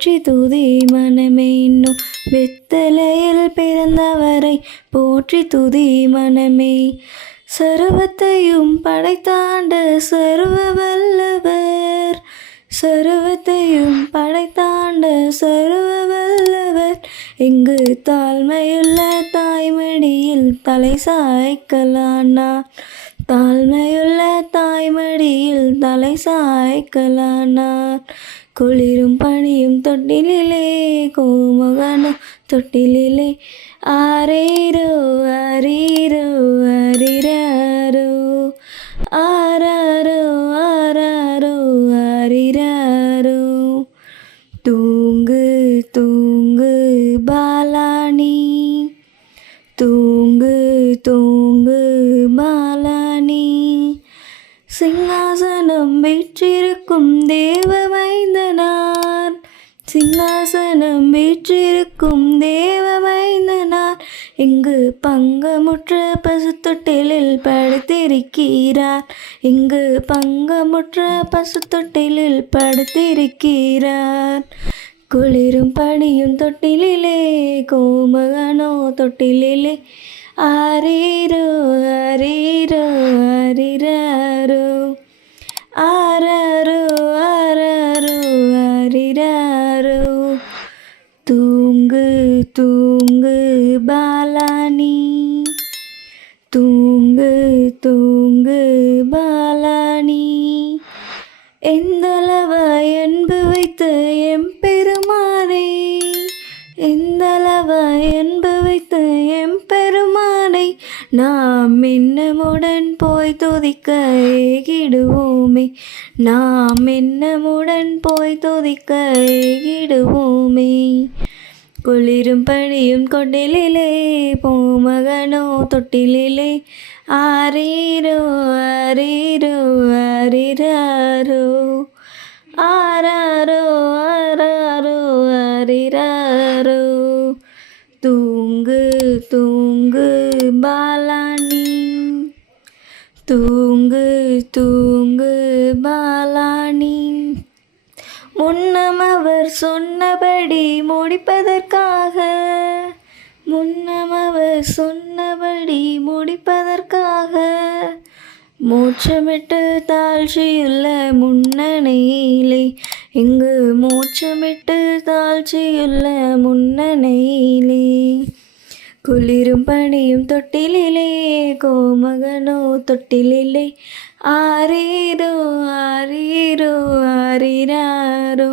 போற்றி துதி மனமே இன்னும் வெத்தலையில் பிறந்தவரை போற்றி துதி மனமே. சர்வத்தையும் படைத்தாண்ட சர்வ வல்லவர், சர்வத்தையும் படைத்தாண்ட சர்வ வல்லவர், இங்கு தாழ்மையுள்ள தாய்மடியில் தலை சாய்க்கலானார், தாழ்மையுள்ள தாய்மடியில் தலை சாய்க்கலானார். குளிரும் பனியும் தொட்டிலே கோமகனும் தொட்டிலே ஆரீரோ ஆரீரோ ஆரிராரோ ஆராரோ ஆராரோ ஆரிராரோ. தூங்கு தூங்கு பாலானி, தூங்கு தூங்கு பாலானி, சிங்காசனம் வீற்றிருக்கும் தேவமைந்தனார், சிங்காசனம் வீற்றிருக்கும் தேவமைந்தனார், இங்கு பங்கமுற்ற பசுத்தொட்டிலில் படுத்திருக்கிறார், இங்கு பங்கமுற்ற பசுத்தொட்டிலில் படுத்திருக்கிறார். குளிரும் பனியும் தொட்டிலே கோமகனோ தொட்டிலே ஆரீரோ ஆரீரோ ஆரிராரோ ஆராரோ ஆராரோ ஆரிராரோ. தூங்கு தூங்கு பாலானி, தூங்கு தூங்கு பாலானி, எந்தளவாய் அன்பு வைத்த எம்பெருமானை, எந்தளவாய் அன்பு வைத்த எம்பெருமானை, நாம் இன்னமுடன் போய் துதிக்க ஏகிடுவோமே, நாம் இன்னமுடன் போய் துதிக்க ஏகிடுவோமே. குளிரும் பனியும் கொட்டிலே பூமகனோ தொட்டிலே ஆரீரோ ஆரீரோ ஆரிராரோ ஆராரோ ஆராரோ ஆரிராரோ. தூங்கு தூங்கு பாலானி, தூங்கு தூங்கு பாலானி, முன்னம் அவர் சொன்னபடி முடிப்பதற்காக, முன்னம் அவர் சொன்னபடி முடிப்பதற்காக, மோட்சமிட்டு தாழ்ச்சியுள்ள முன்னணையிலே, இங்கு மோட்சமிட்டு தாழ்ச்சியுள்ள முன்னணையிலே. குளிரும் பனியும் தொட்டிலே கோமகனோ தொட்டிலே ஆரீரோ ஆரீரோ ஆரிராரோ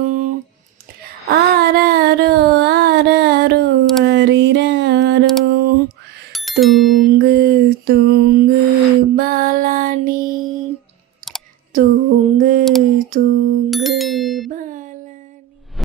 ஆராரோ ஆராரோ ஆரிராரோ. தூங்கு தூங்கு பாலானி, தூங்கு தூங்கு.